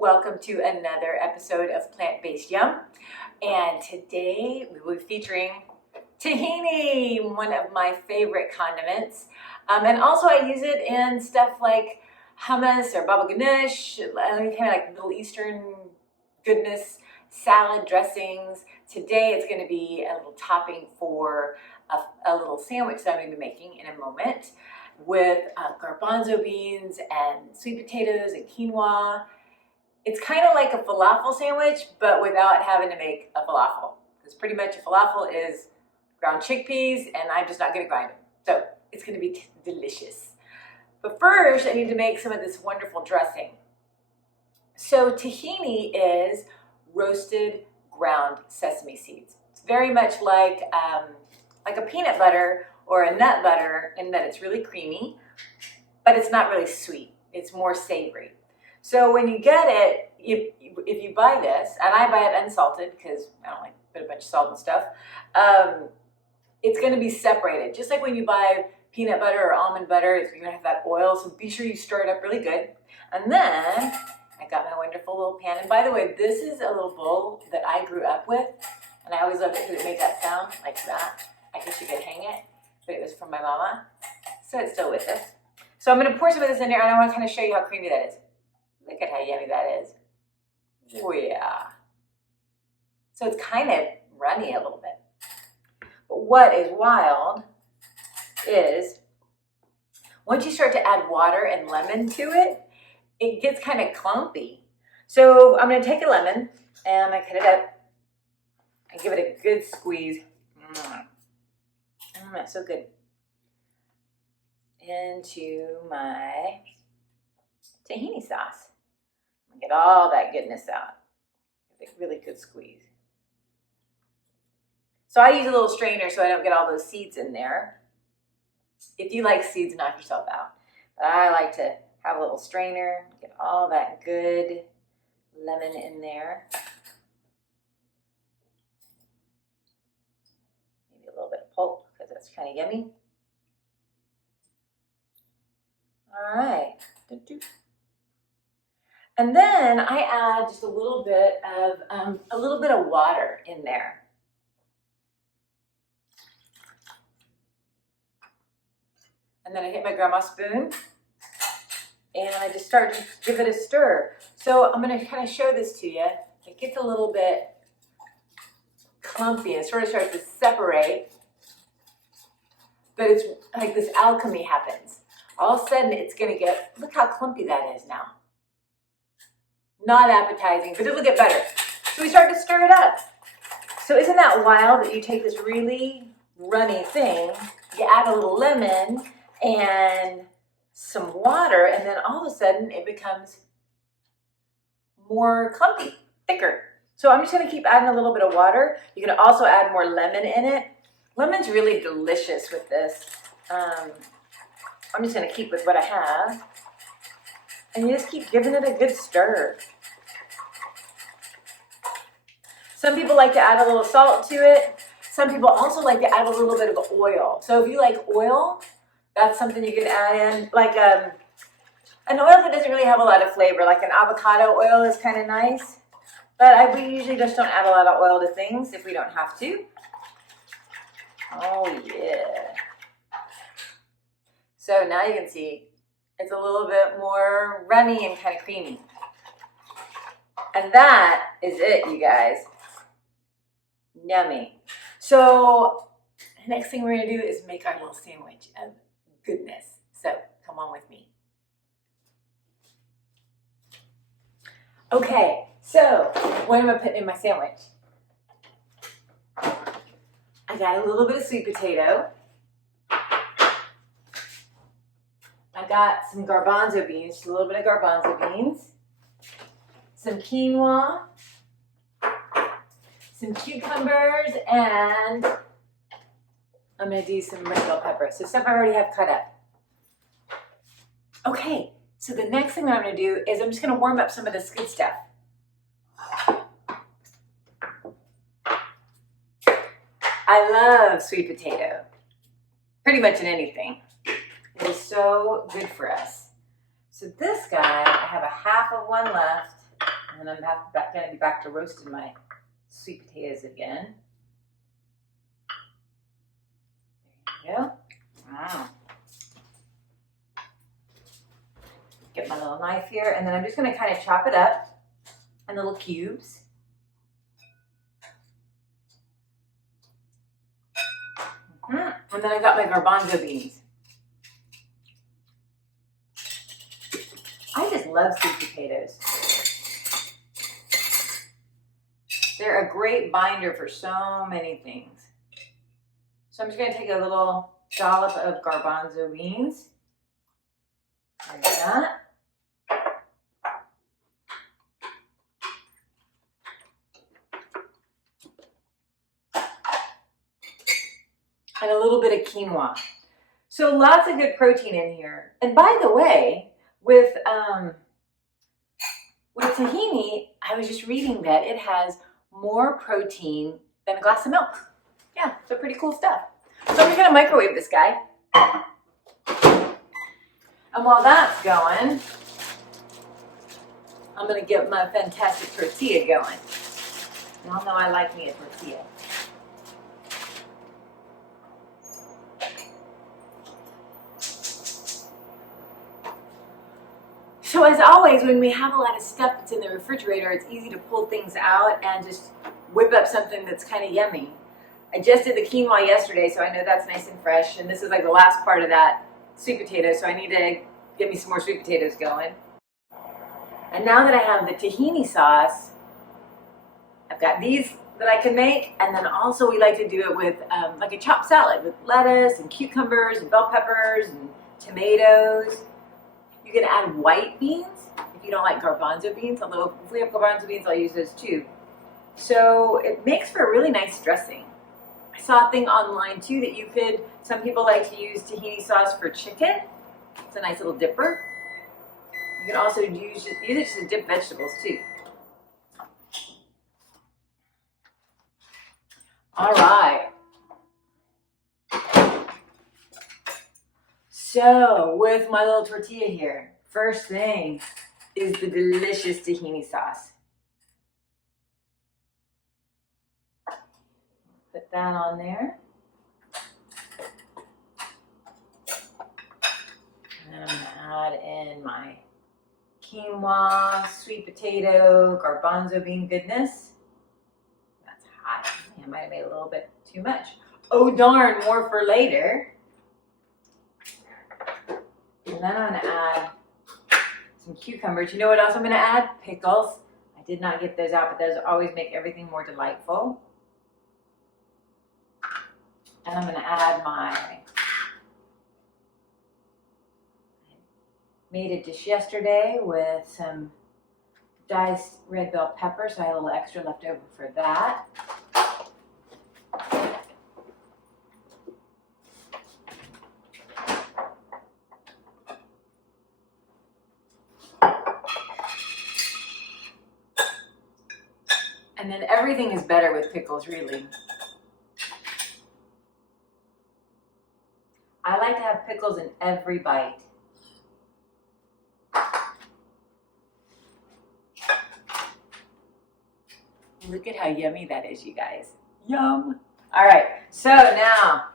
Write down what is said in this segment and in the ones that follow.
Welcome to another episode of Plant-Based Yum. And today we will be featuring tahini, one of my favorite condiments. And also I use it in stuff like hummus or baba ganoush, kind of like Middle Eastern goodness, salad dressings. Today it's going to be a little topping for a little sandwich that I'm going to be making in a moment with garbanzo beans and sweet potatoes and quinoa. It's kind of like a falafel sandwich, but without having to make a falafel. Because pretty much a falafel is ground chickpeas, and I'm just not going to grind them. So it's going to be delicious. But first, I need to make some of this wonderful dressing. So tahini is roasted ground sesame seeds. It's very much like a peanut butter or a nut butter in that it's really creamy, but it's not really sweet. It's more savory. So when you get it, if you buy this, and I buy it unsalted because I don't like put a bunch of salt and stuff, it's going to be separated. Just like when you buy peanut butter or almond butter, you're going to have that oil, so be sure you stir it up really good. And then I got my wonderful little pan. And by the way, this is a little bowl that I grew up with, and I always loved it because it made that sound like that. I guess you could hang it, but it was from my mama, so it's still with us. So I'm going to pour some of this in there, and I want to kind of show you how creamy that is. Look at how yummy that is. Oh yeah. So it's kind of runny a little bit. But what is wild is once you start to add water and lemon to it, it gets kind of clumpy. So I'm going to take a lemon and I'm going to cut it up and give it a good squeeze. That's so good. Into my tahini sauce. Get all that goodness out. Give it a really good squeeze. So I use a little strainer so I don't get all those seeds in there. If you like seeds, knock yourself out. But I like to have a little strainer, get all that good lemon in there. Maybe a little bit of pulp because that's kind of yummy. All right. And then I add just a little bit of water in there. And then I hit my grandma's spoon and I just start to give it a stir. So I'm going to kind of show this to you. It gets a little bit clumpy and it sort of starts to separate, but it's like this alchemy happens. All of a sudden it's going to get, look how clumpy that is now. Not appetizing, but it'll get better. So we start to stir it up. So isn't that wild that you take this really runny thing, you add a little lemon and some water, and then all of a sudden it becomes more clumpy, thicker. So I'm just going to keep adding a little bit of water. You can also add more lemon in it. Lemon's really delicious with this. I'm just going to keep with what I have. And you just keep giving it a good stir. Some people like to add a little salt to it. Some people also like to add a little bit of oil. So if you like oil, that's something you can add in. Like an oil that doesn't really have a lot of flavor, like an avocado oil is kind of nice. But we usually just don't add a lot of oil to things if we don't have to. Oh yeah. So now you can see it's a little bit more runny and kind of creamy. And that is it, you guys. Yummy. So the next thing we're going to do is make our little sandwich of goodness. So come on with me. Okay, so what am I putting in my sandwich? I got a little bit of sweet potato. I got some garbanzo beans, just a little bit of garbanzo beans, some quinoa, some cucumbers, and I'm going to do some red bell pepper. So stuff I already have cut up. Okay, so the next thing that I'm going to do is I'm just going to warm up some of this good stuff. I love sweet potato, pretty much in anything. It is so good for us. So this guy, I have a half of one left. And I'm going to be back to roasting my sweet potatoes again. There you go. Wow. Get my little knife here, and then I'm just going to kind of chop it up in little cubes. And then I've got my garbanzo beans. I just love sweet potatoes. They're a great binder for so many things. So I'm just going to take a little dollop of garbanzo beans. Like that. And a little bit of quinoa. So lots of good protein in here. And by the way, with tahini, I was just reading that it has more protein than a glass of milk. Yeah, so pretty cool stuff. So I'm just gonna microwave this guy. And while that's going, I'm gonna get my fantastic tortilla going. Y'all know I like me a tortilla. So as always, when we have a lot of stuff that's in the refrigerator, it's easy to pull things out and just whip up something that's kind of yummy. I just did the quinoa yesterday, so I know that's nice and fresh. And this is like the last part of that sweet potato, so I need to get me some more sweet potatoes going. And now that I have the tahini sauce, I've got these that I can make. And then also we like to do it with like a chopped salad with lettuce and cucumbers and bell peppers and tomatoes. You can add white beans if you don't like garbanzo beans, although if we have garbanzo beans, I'll use those too. So it makes for a really nice dressing. I saw a thing online too that you could, some people like to use tahini sauce for chicken. It's a nice little dipper. You can also use it just to dip vegetables too. All right. So with my little tortilla here, first thing is the delicious tahini sauce. Put that on there. And I'm gonna add in my quinoa, sweet potato, garbanzo bean goodness. That's hot. I might have made a little bit too much. Oh darn, more for later. And then I'm gonna add some cucumbers. You know what else I'm gonna add? Pickles. I did not get those out, but those always make everything more delightful. And I'm gonna add I made a dish yesterday with some diced red bell pepper, so I had a little extra left over for that. And then everything is better with pickles, really. I like to have pickles in every bite. Look at how yummy that is, you guys. Yum. All right, so now,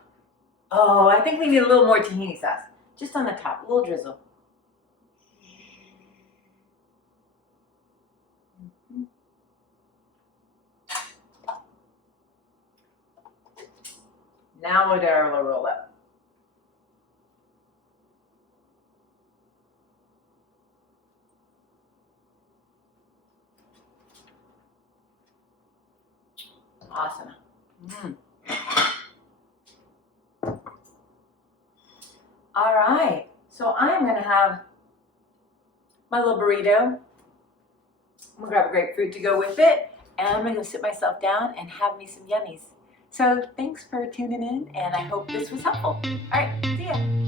I think we need a little more tahini sauce. Just on the top, a little drizzle. Now we'll do our little roll up. Awesome. All right, so I'm gonna have my little burrito. I'm gonna grab a grapefruit to go with it, and I'm gonna sit myself down and have me some yummies. So thanks for tuning in, and I hope this was helpful. All right, see ya.